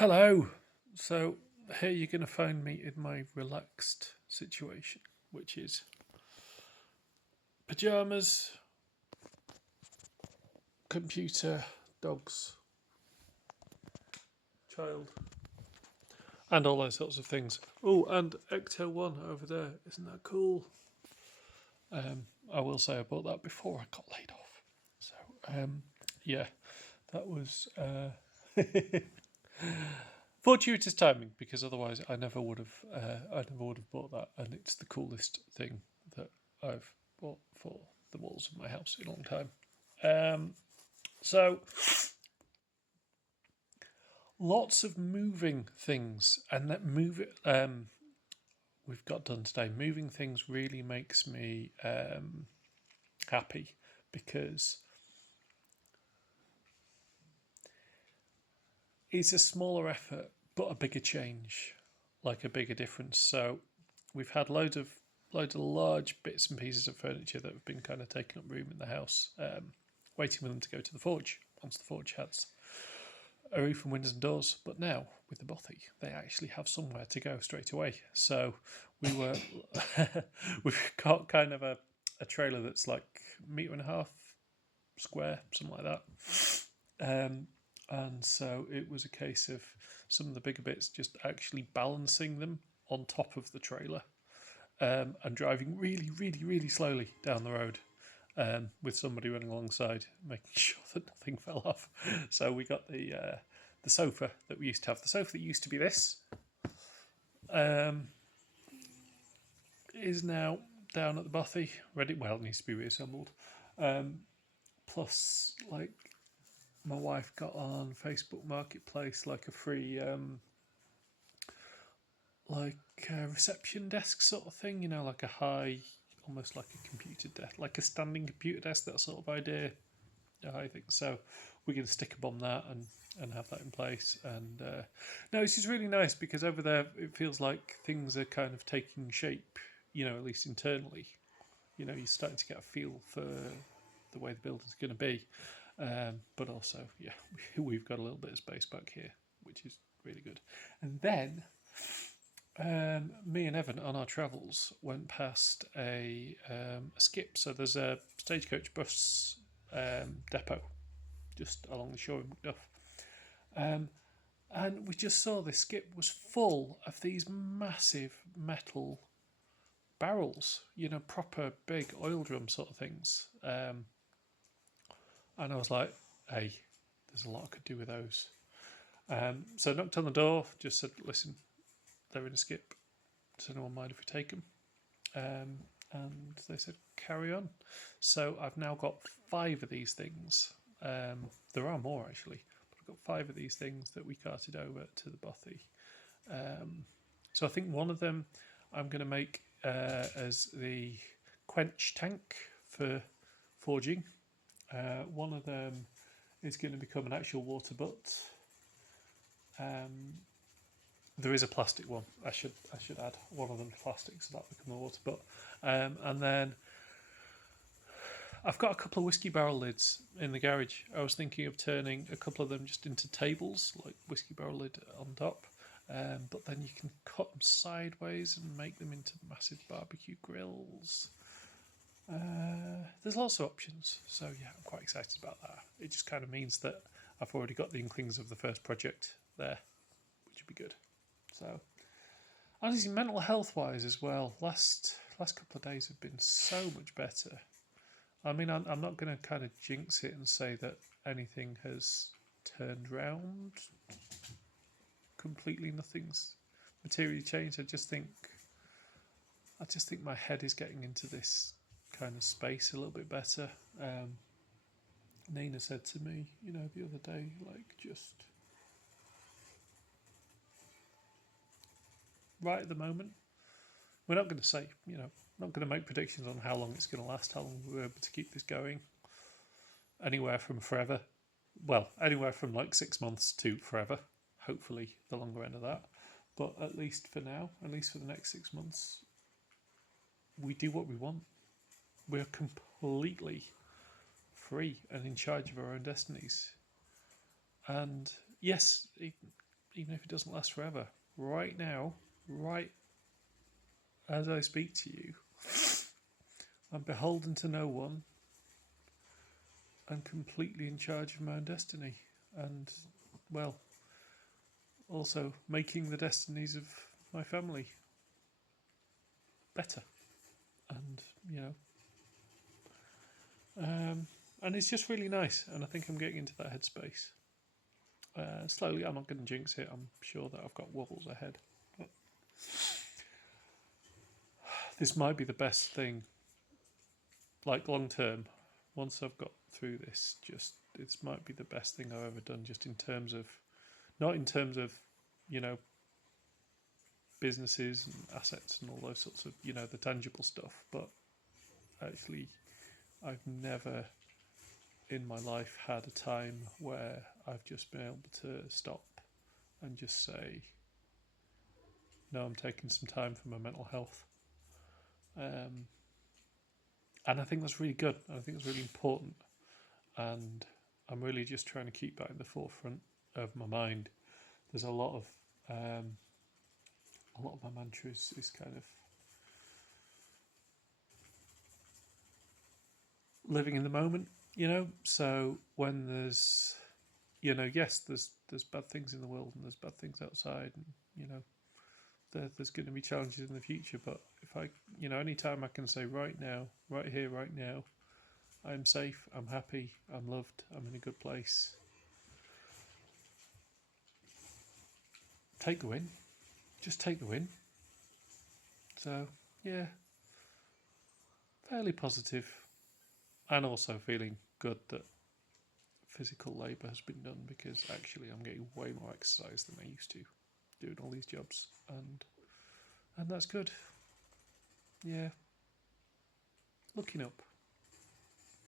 Hello. So here you're going to find me in my relaxed situation, which is pajamas, computer, dogs, child, and all those sorts of things. Oh, and Ecto One over there. Isn't that cool? I will say I bought that before I got laid off. So yeah, that was fortuitous timing because otherwise I never would have. I never would have bought that, and it's the coolest thing that I've bought for the walls of my house in a long time. So lots of moving things, and that move we've got done today. Moving things really makes me happy because it's a smaller effort but a bigger change, like a bigger difference. So we've had loads of large bits and pieces of furniture that have been kind of taking up room in the house, waiting for them to go to the forge. Once the forge has a roof and windows and doors, but now with the bothy, they actually have somewhere to go straight away. So we were we've got kind of a trailer that's like metre and a half square, something like that. And so it was a case of some of the bigger bits just actually balancing them on top of the trailer, and driving really, really, really slowly down the road, with somebody running alongside, making sure that nothing fell off. So we got the sofa that we used to have. The sofa that used to be this um, is now down at the bothy, ready. Well, it needs to be reassembled. Plus, like my wife got on Facebook Marketplace like a free like reception desk sort of thing. You know, like a high, almost like a computer desk, like a standing computer desk. That sort of idea. I think so. We're going to stick a bomb that and have that in place. And no, it's just really nice because over there it feels like things are kind of taking shape. You know, at least internally. You know, you're starting to get a feel for the way the building's going to be. But also, yeah, we've got a little bit of space back here, which is really good. And then me and Evan on our travels went past a skip. So there's a stagecoach bus depot just along the shore in Macduff. Um, and we just saw this skip was full of these massive metal barrels, you know, proper big oil drum sort of things. And I was like, hey, there's a lot I could do with those. So I knocked on the door, just said, listen, they're in a skip. Does anyone mind if we take them? And they said, carry on. So I've now got 5 of these things. There are more actually, but I've got 5 of these things that we carted over to the bothy. So I think one of them I'm going to make as the quench tank for forging. One of them is going to become an actual water butt. There is a plastic one. I should add one of them plastic, so that will become a water butt. And then I've got a couple of whiskey barrel lids in the garage. I was thinking of turning a couple of them just into tables, like whiskey barrel lid on top. But then you can cut them sideways and make them into massive barbecue grills. There's lots of options, so yeah, I'm quite excited about that. It just kind of means that I've already got the inklings of the first project there, which would be good. So, honestly, mental health wise as well, last couple of days have been so much better. I mean, I'm not going to kind of jinx it and say that anything has turned round completely. Nothing's materially changed. I just think my head is getting into this kind of space a little bit better. Nina said to me, you know, the other day, like, just right at the moment, we're not going to say, you know, not going to make predictions on how long it's going to last, how long we're able to keep this going. Anywhere from forever, well, anywhere from like 6 months to forever. Hopefully, the longer end of that. But at least for now, at least for the next 6 months, we do what we want. We're completely free and in charge of our own destinies. And yes, even if it doesn't last forever, right now, right as I speak to you, I'm beholden to no one and completely in charge of my own destiny. And, well, also making the destinies of my family better. And, you know, and it's just really nice. And I think I'm getting into that headspace. Slowly, I'm not going to jinx it. I'm sure that I've got wobbles ahead. But this might be the best thing, like long term. Once I've got through this, just it might be the best thing I've ever done. Just in terms of, not in terms of, you know, businesses and assets and all those sorts of, you know, the tangible stuff, but actually, I've never in my life had a time where I've just been able to stop and just say, no, I'm taking some time for my mental health. And I think that's really good. I think it's really important. And I'm really just trying to keep that in the forefront of my mind. There's a lot of my mantras is kind of living in the moment, you know. So when there's, you know, yes, there's bad things in the world and there's bad things outside, and you know, there's going to be challenges in the future. But if I, you know, anytime I can say right now, right here, right now, I'm safe, I'm happy, I'm loved, I'm in a good place. Take the win. Just take the win. So yeah, fairly positive, and also feeling good that physical labour has been done, because actually I'm getting way more exercise than I used to doing all these jobs, and that's good. Yeah, looking up.